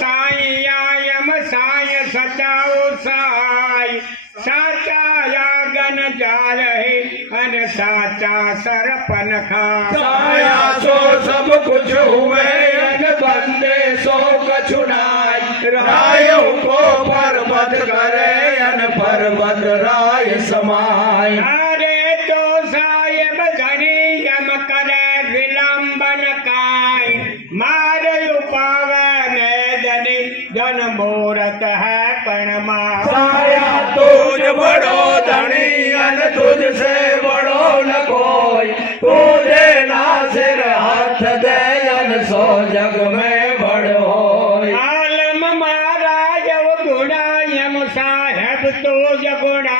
સાયમ સાય સચાઓ સાય સાચા યાગન જાર હે અને સાચા સરપન ખા साया सो सब कुछ हुए अन बंदे सो कछु नाय राय को पर्वत करे अन पर्वत राय समाय अरे तो साहेब धनी यम करे विलंबन काय मारयु पावे मैदनी जन मूरत है परमा साया तुझ बड़ो धनी अन तुझसे बड़ो न कोई तुझे ना सिर हाथ दे अन सो जग में बड़ो होय आलम महाराज गुणा यम साहेब तो जगुणा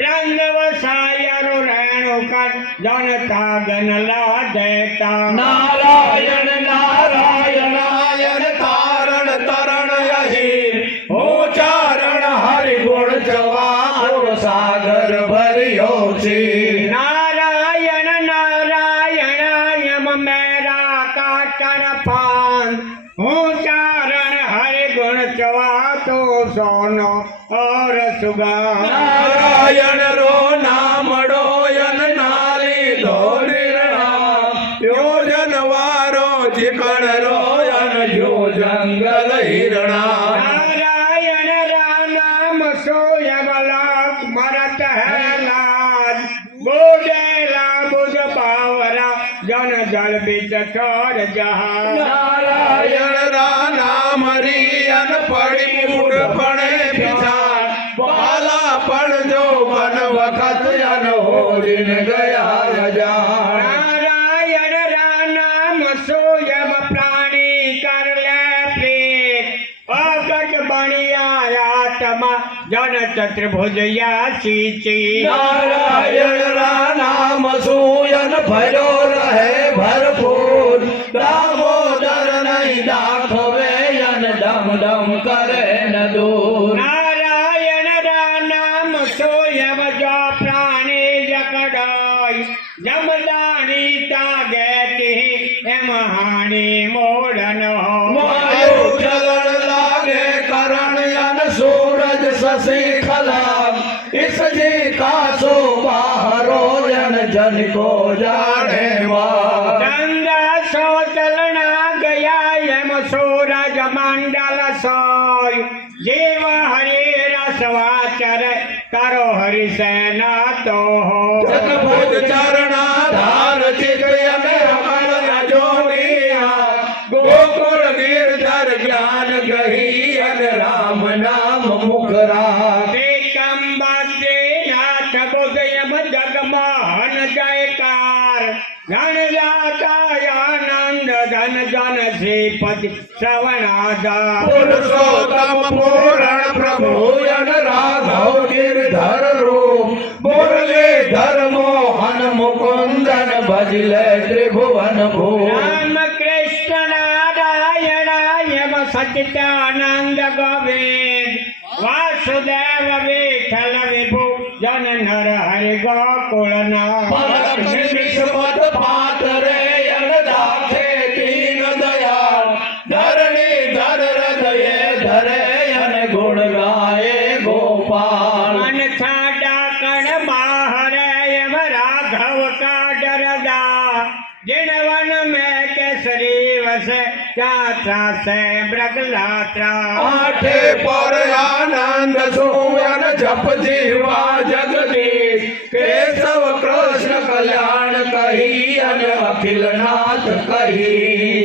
ब्रह्म सायरु रेणु कर जनता गन ला देता नारायण नारायणायन तारण तरण यही उच्चारण हरि गुण जवा सागर भरियो छी नारायण नारायण यम मेरा काटन पान उच्चारण हरि गुण चवा तो सोनो और सुगा नारायण रो नामड़ो यन नाली धोलीरणा योजन वारो जिकण रो यन जो जंगल हिरणा नारायण राम सोयबला मरत है लाज बोलेला बुझ पावरा जन जल बिच छोड़ जहा नारायण रा नाम रियन पड़ी मुठ पड़े पिछाड़ बाला पड़ जो बन वखत यन हो दिन गया रजान नारायण राम सोयब प्राणी कर ले प्रीत अगट बणिया आत्मा जन चतुर्भुज या सीची नारायण रा नाम सूयन भरो रहे भरपूर दामोदर नहीं दाखवे यन दम दम करे न दूर नारायण नाम सोयब जो प्राणी जकड़ाई जमदानी तागती एम हानि मोड़न हो वायु चलन लागे करण यन सूरज शशि खलाम इस जी का सो बाहरो जन जन को जाने वार गंगा सो चलना गया यम सूरज मंडल सोय जीव हरि रसवाचर करो हरि सेना तो हो जगभुज चरणा धार चितयन अमर जोनिया गोकुल गिरधर ज्ञान गहीयन राम नाम मुखरा नाथ बुदयम जगमोहन जयकार धन जाता आनंद धन जन श्रीपति श्रवणादा पुरुषोत्तम पूरण प्रभु यन राघव गिरधर रूप मुरलीधर मोहन मुकुंदन भजले त्रिभुवन भू राम कृष्ण नारायण यम सच्चिदानंद गोविंद वासुदेव विठल विभु जन नर हरि गोकुलना विश्वपद पातरे यन दाखे दीन दयाल धरणी धर हृदय धरे यन गुण गाए गोपाल मन छाड़ा कण माहर यम राघव का डरदा जिन वन में केसरी वस यात्रा से मृगलात्रा आठे पर आनंद सुयन जप जीवा जगदीश केशव कृष्ण कल्याण कही अन अखिल नाथ कही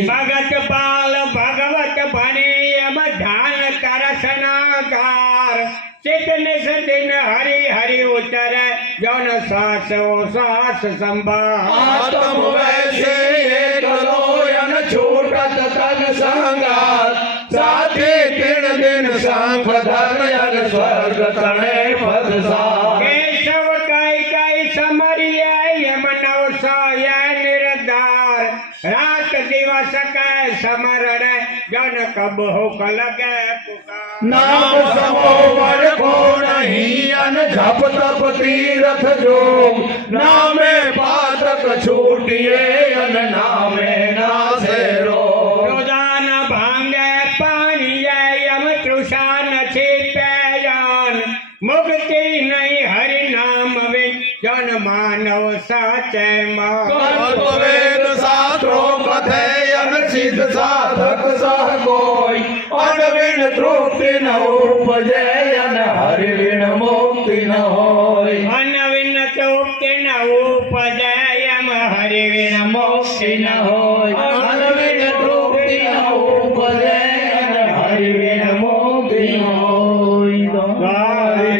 भगत पाल भगवत बने यम ध्यान करसनाकार चित निस दिन हरि हरि उतर जौन श्वास ओ श्वास संभाल आत्म वैसे एक लोयन छूटत तन संगार साथी तीन दिन सांख धरयन स्वर्ग तणे पद सार केशव कई कई समरिय यम नव सोय निर्धार रात दिवस कै समरण जन कब हुक लगे पुकार नाम सरोवर को नहीं अन जप तप तीरथ जोग नामे पातक छूटिए अन नामे नासे रोग रोजान भांगे વાચેમાં કલ્પવેદ શાસ્ત્રો કથે અન સિદ્ધ સાધક સહ કોઈ અનવિણ તૃપ્તિ ન ઉપજે અન હરિવિણ મુક્તિ ન હોય અનવિન તૃપ્તિ ન ઉપજે એમ હરિવિણ મોક્ષી ન હોય અનવિણ તૃપ્તિ ન ઉપજે અન હરિવિણ મુક્તિ ન હોય હરિ